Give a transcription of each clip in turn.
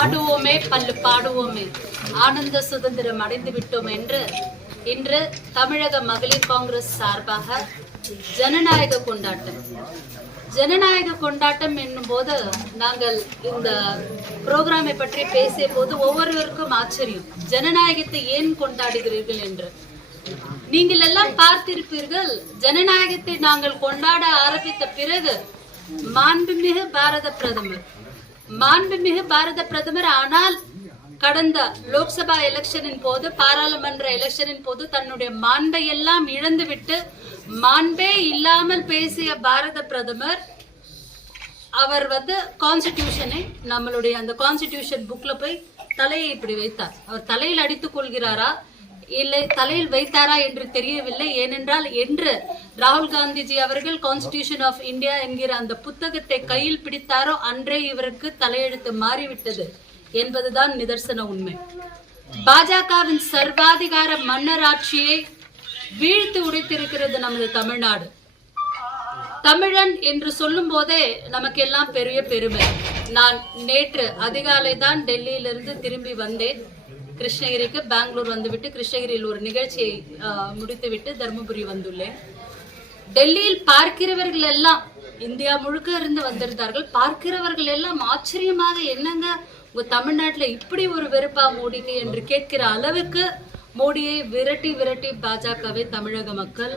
ஆடுவோமே பல்லு பாடுவோமே. ஆனந்த சுதந்திரம் அடைந்து விட்டோம் என்று இன்று தமிழக மகளிர் காங்கிரஸ் சார்பாக ஜனநாயக கொண்டாட்டம். ஜனநாயக கொண்டாட்டம் என்னும் போது நாங்கள் இந்த புரோகிராமை பற்றி பேசிய போது ஒவ்வொருவருக்கும் ஆச்சரியம். ஜனநாயகத்தை ஏன் கொண்டாடுகிறீர்கள் என்று. நீங்கள் எல்லாம் பார்த்திருப்பீர்கள் ஜனநாயகத்தை நாங்கள் கொண்டாட ஆரம்பித்த பிறகு மாண்புமிகு பாரத பிரதமர் மாண்புமிகு பாரத பிரதமர் ஆனால் கடந்த லோக்சபா எலெக்ஷனின் போது பாராளுமன்ற எலெக்ஷனின் போது தன்னுடைய மாண்பை எல்லாம் இழந்துவிட்டு மாண்பே இல்லாமல் பேசிய பாரத பிரதமர் அவர் வந்து கான்ஸ்டிடியூஷனை நம்மளுடைய அந்த கான்ஸ்டிடியூஷன் புக்ல போய் தலையை இப்படி வைத்தார். அவர் தலையில் அடித்துக் கொள்கிறாரா? இல்லை தலையில் வைத்தாரா என்று தெரியவில்லை. ஏனென்றால் என்று ராகுல் காந்திஜி அவர்கள் கான்ஸ்டிடியூஷன் ஆஃப் இந்தியா என்கிற அந்த புத்தகத்தை கையில் பிடித்தாரோ அன்றே இவருக்கு தலையெழுத்து மாறிவிட்டது என்பதுதான் நிதர்சன உண்மை. பாஜகவின் சர்வாதிகார மன்னராட்சியை வீழ்த்து உடைத்திருக்கிறது நமது தமிழ்நாடு. தமிழன் என்று சொல்லும் போதே நமக்கு எல்லாம் பெரிய பெருமை. நான் நேற்று அதிகாலை தான் டெல்லியிலிருந்து திரும்பி வந்தேன். கிருஷ்ணகிரிக்கு பெங்களூர் வந்துவிட்டு கிருஷ்ணகிரியில் ஒரு நிகழ்ச்சியை முடித்துவிட்டு தருமபுரி வந்துள்ளேன். டெல்லியில் பார்க்கிறவர்கள் எல்லாம் இந்தியா முழுக்க இருந்து வந்திருந்தார்கள். பார்க்கிறவர்கள் எல்லாம் ஆச்சரியமாக என்னங்க உங்க தமிழ்நாட்டுல இப்படி ஒரு வெறுப்பா மோடிக்கு என்று கேட்கிற அளவுக்கு மோடியை விரட்டி விரட்டி பாஜகவை தமிழக மக்கள்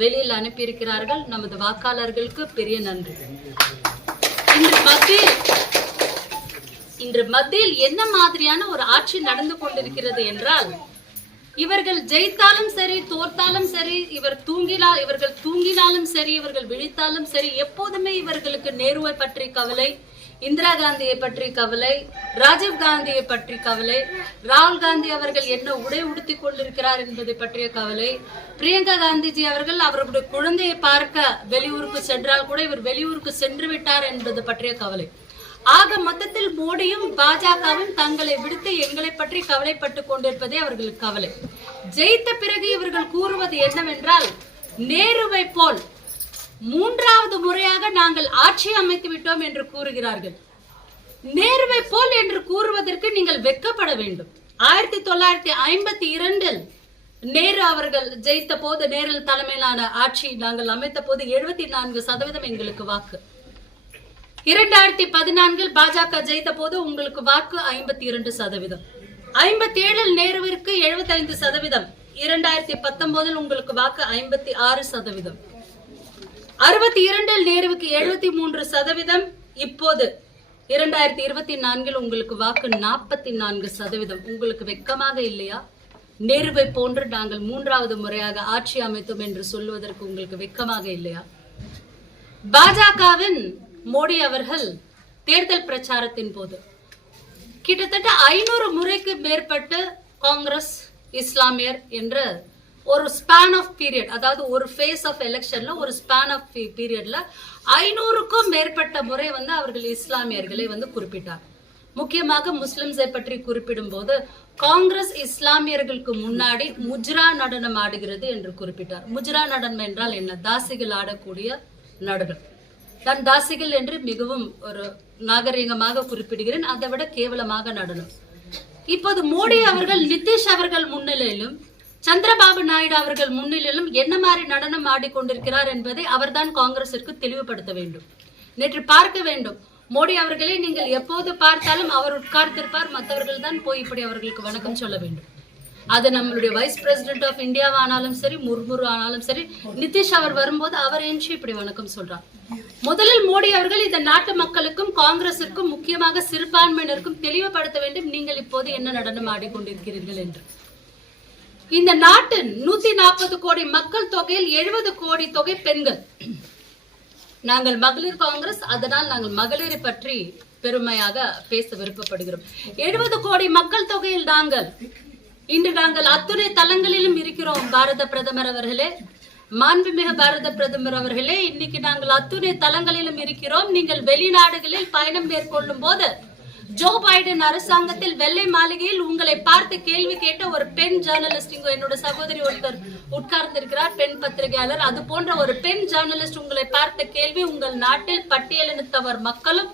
வெளியில் அனுப்பியிருக்கிறார்கள். நமது வாக்காளர்களுக்கு பெரிய நன்றி. இன்று மத்தியில் இன்று மத்தியில் என்ன மாதிரியான ஒரு ஆட்சி நடந்து கொண்டிருக்கிறது என்றால் இவர்கள் ஜெயித்தாலும் சரி தோற்றாலும் சரி இவர் தூங்கினால் இவர்கள் தூங்கினாலும் சரி இவர்கள் விழித்தாலும் சரி எப்போதுமே இவர்களுக்கு நேருவை பற்றி கவலை இந்திரா காந்தியை பற்றி கவலை ராஜீவ் காந்தியை பற்றி கவலை ராகுல் காந்தி அவர்கள் என்ன உடை உடுத்திக் கொண்டிருக்கிறார் என்பதை பற்றிய கவலை பிரியங்கா காந்திஜி அவர்கள் அவருடைய குழந்தையை பார்க்க வெளியூருக்கு சென்றால் கூட இவர் வெளியூருக்கு சென்று விட்டார் என்பது பற்றிய கவலை. ஆக மொத்தத்தில் மோடியும் பாஜகவும் தங்களை விடுத்து எங்களை பற்றி கவலைப்பட்டுக் கொண்டிருப்பதே அவர்களுக்கு கவலை. ஜெயித்த பிறகு இவர்கள் கூறுவது என்னவென்றால் நேருவை போல் மூன்றாவது முறையாக நாங்கள் ஆட்சி அமைத்து விட்டோம் என்று கூறுகிறார்கள். நேருவை போல் என்று கூறுவதற்கு நீங்கள் வெட்கப்பட வேண்டும். ஆயிரத்தி தொள்ளாயிரத்தி ஐம்பத்தி இரண்டில் நேரு அவர்கள் ஜெயித்த போது நேரில் தலைமையிலான ஆட்சி நாங்கள் அமைத்த போது எழுபத்தி நான்கு சதவீதம் எங்களுக்கு வாக்கு. இரண்டாயிரத்தி பதினான்கில் பாஜக ஜெயித்த போது உங்களுக்கு வாக்கு ஐம்பத்தி இரண்டு சதவீதம். ஐம்பத்தி ஏழில் நேருவிற்கு எழுபத்தி ஐந்து சதவீதம். இரண்டாயிரத்தி பத்தொன்பதில் உங்களுக்கு வாக்கு ஐம்பத்தி ஆறு சதவீதம். அறுபத்தி இரண்டில் நேருவுக்கு எழுபத்தி மூன்று சதவீதம். இப்போது இரண்டாயிரத்தி இருபத்தி நான்கில் உங்களுக்கு வாக்கு நாற்பத்தி நான்கு சதவீதம். உங்களுக்கு வெட்கமாக இல்லையா? நேருவை போன்று நாங்கள் மூன்றாவது முறையாக ஆட்சி அமைத்தோம் என்று சொல்வதற்கு உங்களுக்கு வெட்கமாக இல்லையா? பாஜகவின் மோடி அவர்கள் தேர்தல் பிரச்சாரத்தின் போது கிட்டத்தட்ட ஐநூறு முறைக்கு மேற்பட்டு காங்கிரஸ் இஸ்லாமியர் என்ற ஒரு ஸ்பேன் ஆஃப் பீரியட் அதாவது ஒரு ஃபேஸ் ஆஃப் எலெக்ஷன்ல ஒரு ஸ்பேன் ஆஃப் பீரியட்ல ஐநூறுக்கும் மேற்பட்ட முறை வந்து அவர்கள் இஸ்லாமியர்களை வந்து குறிப்பிட்டார். முக்கியமாக முஸ்லிம்ஸை பற்றி குறிப்பிடும் போது காங்கிரஸ் இஸ்லாமியர்களுக்கு முன்னாடி முஜ்ரா நடனம் ஆடுகிறது என்று குறிப்பிட்டார். முஜ்ரா நடனம் என்றால் என்ன? தாசிகள் ஆடக்கூடிய நடனம் தன் தாசிகள் என்று மிகவும் ஒரு நாகரிகமாக குறிப்பிடுகிறேன். அதை விட கேவலமாக நடனம் இப்போது மோடி அவர்கள் நிதிஷ் அவர்கள் முன்னிலையிலும் சந்திரபாபு நாயுடு அவர்கள் முன்னிலையிலும் என்ன மாதிரி நடனம் ஆடிக்கொண்டிருக்கிறார் என்பதை அவர்தான் காங்கிரசிற்கு தெளிவுபடுத்த வேண்டும். நேற்று பார்க்க வேண்டும். மோடி அவர்களை நீங்கள் எப்போது பார்த்தாலும் அவர் உட்கார்ந்திருப்பார். மற்றவர்கள் தான் போய் இப்படி அவர்களுக்கு வணக்கம் சொல்ல வேண்டும். அது நம்மளுடைய வைஸ் பிரசிடென்ட் ஆஃப் இந்தியாவானாலும் சரி முர்முரு ஆனாலும் சரி நிதிஷ் அவர் வரும்போது அவர் ஏன்ச்சு இப்படி வணக்கம் சொல்றார்? முதலில் மோடி அவர்கள் இந்த நாட்டு மக்களுக்கும் காங்கிரசிற்கும் முக்கியமாக சிறுபான்மையினருக்கும் தெளிவுபடுத்த வேண்டும். நீங்கள் இப்போது என்ன நடனம் ஆடிக்கொண்டிருக்கிறீர்கள் என்று. இந்த நாட்டின் நூத்தி நாற்பது கோடி மக்கள் தொகையில் எழுபது கோடி தொகை பெண்கள். நாங்கள் மகளிர் காங்கிரஸ் அதனால் நாங்கள் மகளிரை பற்றி பெருமையாக பேச விருப்பப்படுகிறோம். எழுபது கோடி மக்கள் தொகையில் நாங்கள் இன்று நாங்கள் அத்துணை தளங்களிலும் இருக்கிறோம் பாரத பிரதமர் அவர்களே. மாண்புமிகு பாரத பிரதமர் அவர்களே இன்னைக்கு நாங்கள் அத்துணை தளங்களிலும் இருக்கிறோம். நீங்கள் வெளிநாடுகளில் பயணம் மேற்கொள்ளும் போது ஜோ பைடன் அரசாங்கத்தில் வெள்ளை மாளிகையில் உங்களை பார்த்து கேள்வி கேட்ட ஒரு பெண் ஜேர்னலிஸ்ட் இங்க என்னோட சகோதரி ஒருத்தர் உட்கார்ந்திருக்கிறார் பெண் பத்திரிகையாளர். அது போன்ற ஒரு பெண் ஜேர்னலிஸ்ட் உங்களை பார்த்த கேள்வி உங்கள் நாட்டில் பட்டியலினத்தவர் மக்களும்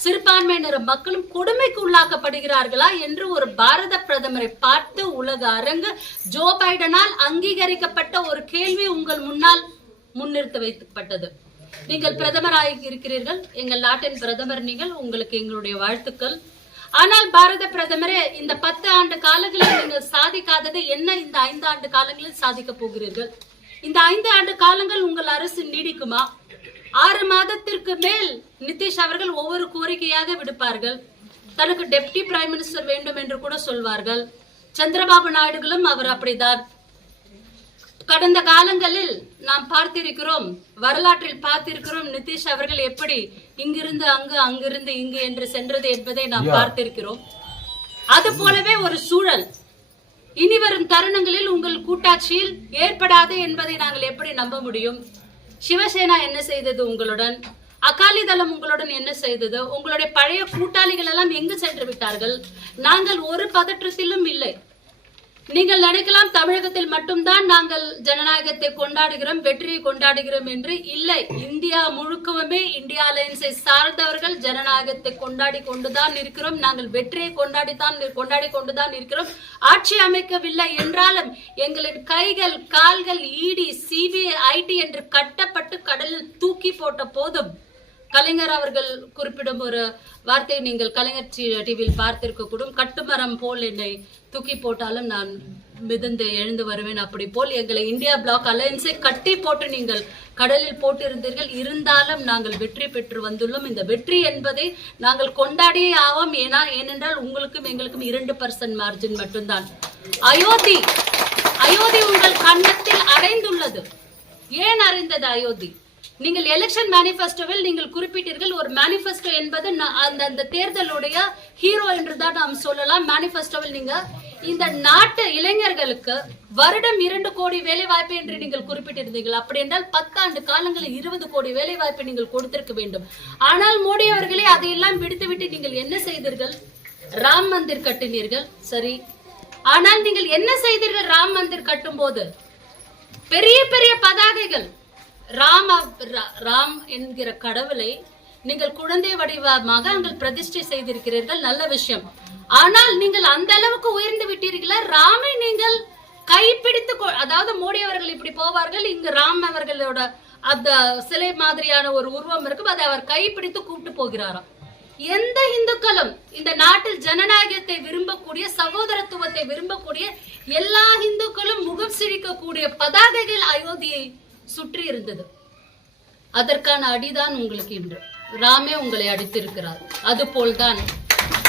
சிறுபான்மையினர் மக்களும் கொடுமைக்கு உள்ளாக்கப்படுகிறார்களா என்று ஒரு பாரத பிரதமரை பார்த்து உலக அரங்கு ஜோ பைடனால் அங்கீகரிக்கப்பட்ட ஒரு கேள்வி உங்கள் முன்னால் முன்னிறுத்த வைக்கப்பட்டது. நீங்கள் பிரதமராக இருக்கிறீர்கள். எங்கள் நாட்டின் பிரதமர் நீங்கள். உங்களுக்கு எங்களுடைய வாழ்த்துக்கள். ஆனால் பாரத பிரதமரே இந்த பத்து ஆண்டு காலங்களில் நீங்கள் சாதிக்காதது என்ன? இந்த ஐந்து ஆண்டு காலங்களில் சாதிக்க போகிறீர்கள். இந்த ஐந்து ஆண்டு காலங்கள் உங்கள் அரசு நீடிக்குமா? ஆறு மாதத்திற்கு மேல் நிதிஷ் அவர்கள் ஒவ்வொரு கோரிக்கையாக விடுப்பார்கள். தனக்கு டெப்டி பிரைம் மினிஸ்டர் வேண்டும் என்று கூட சொல்வார்கள். சந்திரபாபு நாயுடுகளும் அவர் அப்படிதான். கடந்த காலங்களில் நாம் பார்த்திருக்கிறோம் வரலாற்றில் பார்த்திருக்கிறோம் நிதிஷ் அவர்கள் எப்படி இங்கிருந்து அங்கு அங்கிருந்து இங்கு என்று சென்றது என்பதை நாம் பார்த்திருக்கிறோம். அது போலவே ஒரு சூழல். இனி வரும் தருணங்களில் உங்கள் கூட்டாட்சியில் ஏற்படாது என்பதை நாங்கள் எப்படி நம்ப முடியும்? சிவசேனா என்ன செய்தது உங்களுடன்? அகாலி தளம் உங்களுடன் என்ன செய்தது? உங்களுடைய பழைய கூட்டாளிகள் எல்லாம் எங்கு சென்று விட்டார்கள்? நாங்கள் ஒரு பதற்றத்திலும் இல்லை. நீங்கள் நினைக்கலாம் தமிழகத்தில் மட்டும்தான் நாங்கள் ஜனநாயகத்தை கொண்டாடுகிறோம் வெற்றியை கொண்டாடுகிறோம் என்று இல்லை. இந்தியா முழுக்கவுமே இந்தியா அலையன்ஸை சார்ந்தவர்கள் ஜனநாயகத்தை கொண்டாடி கொண்டுதான் இருக்கிறோம். நாங்கள் வெற்றியை கொண்டாடித்தான் கொண்டாடி கொண்டுதான் இருக்கிறோம். ஆட்சி அமைக்கவில்லை என்றாலும் எங்களின் கைகள் கால்கள் இடி சிபிஐ ஐடி என்று கட்டப்பட்டு கடலில் தூக்கி போட்ட போதும் கலைஞர் அவர்கள் குறிப்பிடும் ஒரு வார்த்தை நீங்கள் கலைஞர் டிவியில் பார்த்திருக்க கூடும் கட்டுமரம் போல் என்னை தூக்கி போட்டாலும் நான் மிதந்து எழுந்து வருவேன் அப்படி போல் எங்களை இந்தியா பிளாக் அலையன்ஸை கட்டி போட்டு நீங்கள் கடலில் போட்டிருந்தீர்கள். இருந்தாலும் நாங்கள் வெற்றி பெற்று வந்துள்ளோம். இந்த வெற்றி என்பதை நாங்கள் கொண்டாடியே ஆவோம். ஏன்னா ஏனென்றால் உங்களுக்கும் எங்களுக்கும் இரண்டு பர்சன்ட் மார்ஜின் மட்டும்தான். அயோத்தி அயோத்தி உங்கள் கன்னத்தில் அடைந்துள்ளது. ஏன் அறிந்தது அயோத்தி? நீங்கள் எலெக்ஷன் மேனிஃபெஸ்டோவில் நீங்கள் குறிப்பிட்டீர்கள் ஒரு மேனிஃபெஸ்டோ என்பது அந்த அந்த தேர்தலுடைய ஹீரோ என்று தான் நாம் சொல்லலாம். மேனிஃபெஸ்டோவில் நீங்க இந்த நாட்டு இளைஞர்களுக்கு வருடம் இரண்டு கோடி வேலை வாய்ப்பு என்று நீங்கள் குறிப்பிட்டிருந்தீர்கள். அப்படி என்றால் பத்தாண்டு காலங்களில் இருபது கோடி வேலை வாய்ப்பை நீங்கள் கொடுத்திருக்க வேண்டும். ஆனால் மோடி அவர்களே அதையெல்லாம் விடுத்துவிட்டு நீங்கள் என்ன செய்தீர்கள்? ராம் மந்திர் கட்டினீர்கள். சரி. ஆனால் நீங்கள் என்ன செய்தீர்கள்? ராம் மந்திர் கட்டும் போது பெரிய பெரிய பதாகைகள் ராம் ரா- ராம் என்கிற கடவுளை நீங்கள் குழந்தை வடிவமாக அங்கள் பிரதிஷ்டை செய்திருக்கிறீர்கள். நல்ல விஷயம். ஆனால் நீங்கள் அந்த அளவுக்கு உயர்ந்து விட்டீர்களா? ராமை நீங்கள் கைப்பிடித்து கொ- அதாவது மோடி அவர்கள் இப்படி போவார்கள் இங்கு ராம் அவர்களோட அந்த சிலை மாதிரியான ஒரு உருவம் இருக்கும் அதை அவர் கைப்பிடித்து கூப்பிட்டு போகிறாராம் எந்த இந்துக்களும் இந்த நாட்டில் ஜனநாயகத்தை விரும்பக்கூடிய சகோதரத்துவத்தை விரும்பக்கூடிய எல்லா இந்துக்களும் முகம் சிரிக்கக்கூடிய பதாகைகள் அயோத்தியை சுற்றி இருந்தது. அதற்கான அடிதான் உங்களுக்கு இன்று. ராமே உங்களை அடித்திருக்கிறார். அது போல்தான்.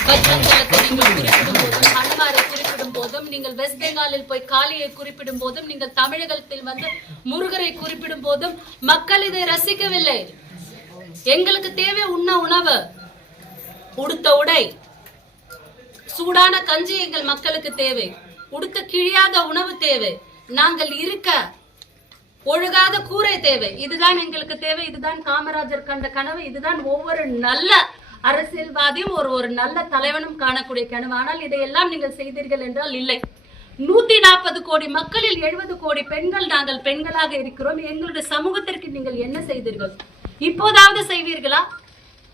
பஜ்ரங்கலத்தை நீங்கள் குறிப்பிடும் போதும் ஹனுமாரை குறிப்பிடும் போதும் நீங்கள் வெஸ்ட் பெங்காலில் போய் காளியை குறிப்பிடும் போதும் நீங்கள் தமிழகத்தில் வந்து முருகரை குறிப்பிடும் போதும் மக்கள் இதை ரசிக்கவில்லை. எங்களுக்கு தேவை உண்ண உணவு உடுத்த உடை சூடான கஞ்சி எங்கள் மக்களுக்கு தேவை உடுத்த கிழியாத உணவு தேவை. நாங்கள் இருக்க ஒழுகாத கூரை தேவை. இதுதான் எங்களுக்கு தேவை. இதுதான் காமராஜர் கண்ட கனவு. இதுதான் ஒவ்வொரு நல்ல அரசியல்வாதியும் ஒரு ஒரு நல்ல தலைவனும் காணக்கூடிய கனவு. ஆனால் இதையெல்லாம் நீங்கள் செய்தீர்கள் என்றால் இல்லை. நூத்தி நாற்பது கோடி மக்களில் எழுபது கோடி பெண்கள் நாங்கள் பெண்களாக இருக்கிறோம். எங்களுடைய சமூகத்திற்கு நீங்கள் என்ன செய்தீர்கள்? இப்போதாவது செய்வீர்களா?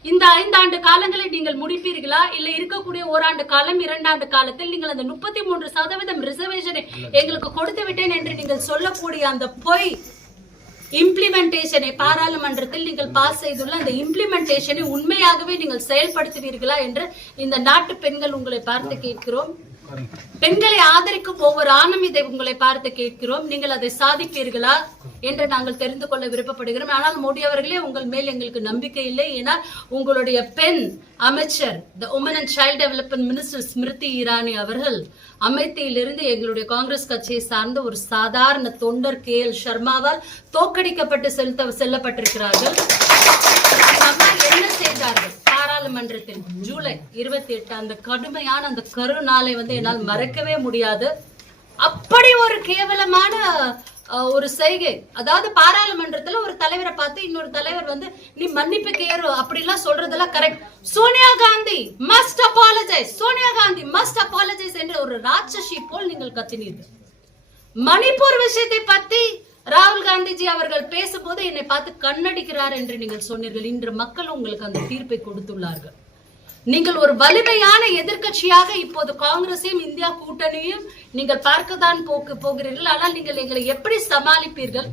இந்த ஐந்தாண்டு காலங்களை நீங்கள் முடிப்பீர்களா? இல்ல இருக்கக்கூடிய ஓராண்டு காலம் இரண்டாண்டு காலத்தில் நீங்கள் அந்த முப்பத்தி மூன்று சதவீதம் ரிசர்வேஷனை எங்களுக்கு கொடுத்து விட்டேன் என்று நீங்கள் சொல்லக்கூடிய அந்த பொய் இம்ப்ளிமெண்டேஷனை பாராளுமன்றத்தில் நீங்கள் பாஸ் செய்துள்ள அந்த இம்ப்ளிமெண்டேஷனை உண்மையாகவே நீங்கள் செயல்படுத்துவீர்களா என்று இந்த நாட்டு பெண்கள் உங்களை பார்த்து கேட்கிறோம். பெண்களை ஆதரிக்கும் ஒவ்வொரு ஆணும் இதை உங்களை பார்த்து கேட்கிறோம். நீங்கள் அதை சாதிப்பீர்களா என்று நாங்கள் தெரிந்து கொள்ள விருப்பப்படுகிறோம். ஆனால் மோடி அவர்களே உங்கள் மேல் எங்களுக்கு நம்பிக்கை இல்லை. ஏன்னா உங்களுடைய பெண் அமைச்சர் the woman and child development minister Smriti Irani அவர்கள் அமேத்தியிலிருந்து எங்களுடைய காங்கிரஸ் கட்சியை சார்ந்த ஒரு சாதாரண தொண்டர் கே. எல். சர்மாவால் தோற்கடிக்கப்பட்டு செலுத்த செல்லப்பட்டிருக்கிறார்கள். என்ன செய்தார்கள்? பாராளுமன்றத்தில் ஜூலை இருபத்தி எட்டு அந்த கடுமையான அந்த கரு நாளை வந்து என்னால் மறக்கவே முடியாது. அப்படி ஒரு கேவலமான ஒரு செய்கை. அதாவது பாராளுமன்றத்துல ஒரு தலைவரை பார்த்து இன்னொரு தலைவர் வந்து நீ மன்னிப்பு கேறு அப்படிலாம் சொல்றதெல்லாம் correct Sonia Gandhi must apologise Sonia Gandhi must apologise என்று ஒரு ராட்சசி போல் நீங்கள் கத்தினீர்கள். மணிப்பூர் விஷயத்தை பத்தி ராகுல் காந்திஜி அவர்கள் பேசும்போது என்னை பார்த்து கண்ணடிக்கிறார் என்று நீங்கள் சொன்னீர்கள். இன்று மக்கள் உங்களுக்கு அந்த தீர்ப்பை கொடுத்துள்ளார்கள். நீங்கள் ஒரு வலிமையான எதிர்க்கட்சியாக இப்போது காங்கிரஸையும் இந்தியா கூட்டணியும் நீங்கள் பார்க்கத்தான் போக்கு போகிறீர்கள். ஆனால் நீங்கள் எங்களை எப்படி சமாளிப்பீர்கள்?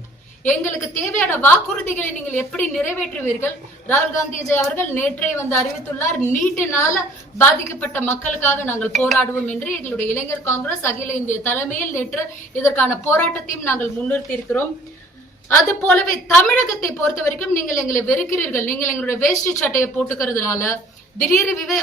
எங்களுக்கு தேவையான வாக்குறுதிகளை நீங்கள் எப்படி நிறைவேற்றுவீர்கள்? ராகுல் காந்தி அவர்கள் நேற்றே வந்து அறிவித்துள்ளார் நீட்டினால பாதிக்கப்பட்ட மக்களுக்காக நாங்கள் போராடுவோம் என்று எங்களுடைய இளைஞர் காங்கிரஸ் அகில இந்திய தலைமையில் நேற்று இதற்கான போராட்டத்தையும் நாங்கள் முன்னிறுத்தி இருக்கிறோம் அது போலவே தமிழகத்தை பொறுத்த வரைக்கும் நீங்கள் எங்களை வெறுக்கிறீர்கள். நீங்கள் எங்களுடைய வேஷ்டி சட்டையை போட்டுக்கிறதுனால திடீர் விவே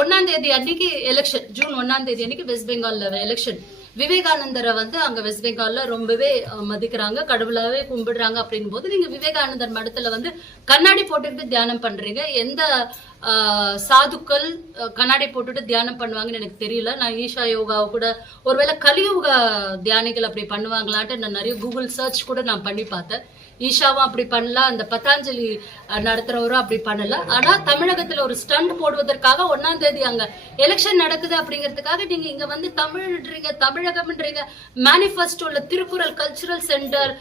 ஒன்னாம் தேதி அன்னைக்கு எலெக்ஷன் ஜூன் ஒன்னாம் தேதி அன்னைக்கு வெஸ்ட் பெங்கால்ல எலெக்ஷன் விவேகானந்தரை வந்து அங்க வெஸ்ட் பெங்கால்ல ரொம்பவே மதிக்கிறாங்க. கடவுளாவே கும்பிடுறாங்க அப்படிங்கும் போது நீங்க விவேகானந்தர் மடத்துல வந்து கண்ணாடி போட்டுக்கிட்டு தியானம் பண்றீங்க. எந்த சாதுக்கள் கண்ணாடி போட்டுட்டு தியானம் பண்ணுவாங்கன்னு எனக்கு தெரியல. நான் ஈஷா யோகாவை கூட ஒருவேளை கலியுக தியானிகள் அப்படி பண்ணுவாங்களான்ட்டு நான் நிறைய கூகுள் சர்ச் கூட நான் பண்ணி பார்த்தேன். ஈஷாவும் அப்படி பண்ணலாம் அந்த பத்தாஞ்சலி நடத்துறவரும் அப்படி பண்ணல. ஆனா தமிழகத்துல ஒரு ஸ்டண்ட் போடுவதற்காக ஒன்னாம் தேதி அங்க எலெக்ஷன் நடக்குது அப்படிங்கிறதுக்காக நீங்க இங்க வந்து தமிழ்ன்றீங்க தமிழகம்ன்றீங்க மேனிஃபெஸ்டோல திருக்குறள் கல்ச்சுரல் சென்டர்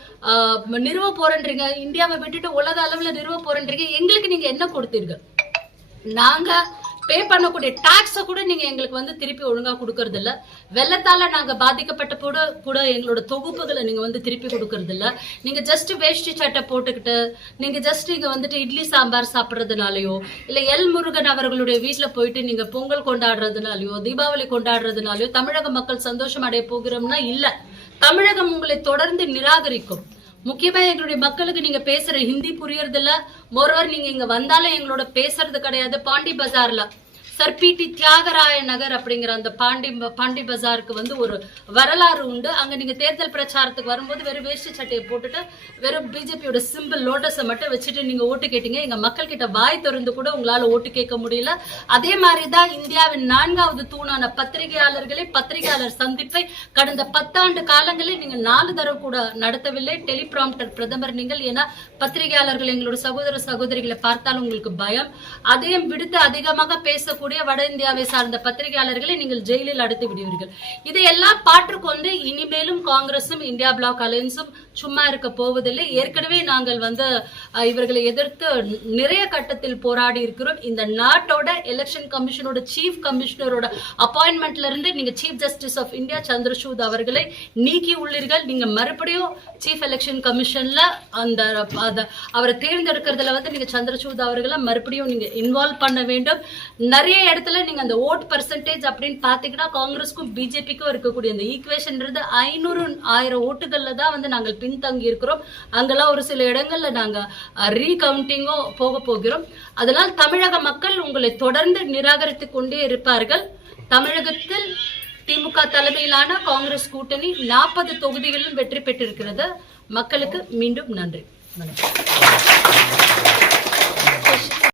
நிறுவ போறன்றீங்க இந்தியாவை விட்டுட்டு உலக அளவுல நிறுவ போறன்றீங்க எங்களுக்கு நீங்க என்ன கொடுத்தீர்கள்? நாங்க பே பண்ணக்கூடிய டாக்ஸ கூட நீங்க எங்களுக்கு வந்து திருப்பி ஒழுங்கா கொடுக்கறது இல்ல வெள்ளத்தால நாங்க பாதிக்கப்பட்ட கூட கூட எங்களோட தொகுப்புகளை நீங்க வந்து திருப்பி கொடுக்கறது இல்ல நீங்க ஜஸ்ட் வேஷ்டி சட்டை போட்டுக்கிட்டு நீங்க ஜஸ்ட் இங்க வந்துட்டு இட்லி சாம்பார் சாப்பிடுறதுனாலயோ இல்ல எல் முருகன் அவர்களுடைய வீட்டுல போயிட்டு நீங்க பொங்கல் கொண்டாடுறதுனாலயோ தீபாவளி கொண்டாடுறதுனாலயோ தமிழக மக்கள் சந்தோஷம் அடைய போகிறோம்னா இல்ல. தமிழகம் உங்களை தொடர்ந்து நிராகரிக்கும். முக்கியமா எங்களுடைய மக்களுக்கு நீங்க பேசுற ஹிந்தி புரியறது இல்ல மோரோவர் நீங்க இங்க வந்தாலும் எங்களோட பேசுறது கிடையாது. பாண்டி பஜார்ல. சர் தியாகராய நகர் அப்படிங்கிற அந்த பாண்டி பாண்டி பஜாருக்கு வந்து ஒரு வரலாறு உண்டு. அங்கே நீங்கள் தேர்தல் பிரச்சாரத்துக்கு வரும்போது வெறும் வேஷ்டி சட்டையை போட்டுட்டு வெறும் பிஜேபியோட சிம்பிள் லோட்டஸை மட்டும் வச்சுட்டு நீங்கள் ஓட்டு கேட்டீங்க. எங்கள் மக்கள் கிட்ட வாய் திறந்து கூட உங்களால் ஓட்டு கேட்க முடியல. அதே மாதிரி தான் இந்தியாவின் நான்காவது தூணான பத்திரிகையாளர்களை பத்திரிகையாளர் சந்திப்பை கடந்த பத்தாண்டு காலங்களில் நீங்கள் நாலு தடவை கூட நடத்தவில்லை. டெலிபிராம்டர் பிரதமர் நீங்கள் ஏன்னா பத்திரிகையாளர்கள் எங்களோட சகோதர சகோதரிகளை பார்த்தால் உங்களுக்கு பயம். அதையும் விடுத்து அதிகமாக பேசக்கூடிய வட இந்தியாவை சார்ந்த பத்திரிகையாளர்களை நீங்கள் ஜெயிலில் அடைத்து விடுவீர்கள். இதையெல்லாம் பாற்றுக்கொண்டு இனிமேலும் காங்கிரஸும் இந்தியா பிளாக் அலையன்ஸும் சும்மா இருக்க போவதில்லை. ஏற்கனவே நாங்கள் வந்து இவர்களை எதிர்த்து நிறைய கட்டத்தில் போராடி இருக்கிறோம். இந்த நாட்டோட எலெக்ஷன் கமிஷனோட சீஃப் கமிஷனரோட அப்பாயின்மெண்ட்ல இருந்து நீங்க chief justice of India Chandrachud அவர்களை நீக்கி உள்ளீர்கள். நீங்க மறுபடியும் சீஃப் எலெக்ஷன் கமிஷன்ல அந்த அவரை தேர்ந்தெடுக்கிறதுல வந்து நீங்க சந்திரசூத் அவர்களை மறுபடியும் நீங்க இன்வால்வ் பண்ண வேண்டும். நிறைய இடத்துல நீங்க அந்த ஓட் பர்சன்டேஜ் அப்படின்னு பாத்தீங்கன்னா காங்கிரஸ்க்கும் பிஜேபிக்கும் இருக்கக்கூடிய அந்த ஈக்குவேஷன்ன்றது ஐநூறு ஆயிரம் ஓட்டுகள்ல தான் வந்து நாங்கள் பின்தங்கி இருக்கிறோம். அங்கெல்லாம் ஒரு சில இடங்கள்ல நாங்க ரீகவுண்டிங்கோ போக போகிறோம். அதனால் தமிழக மக்கள் உங்களை தொடர்ந்து நிராகரித்து கொண்டே இருப்பார்கள். தமிழகத்தில் திமுக தலைமையிலான காங்கிரஸ் கூட்டணி நாற்பது தொகுதிகளிலும் வெற்றி பெற்றிருக்கிறது. மக்களுக்கு மீண்டும் நன்றி. வணக்கம்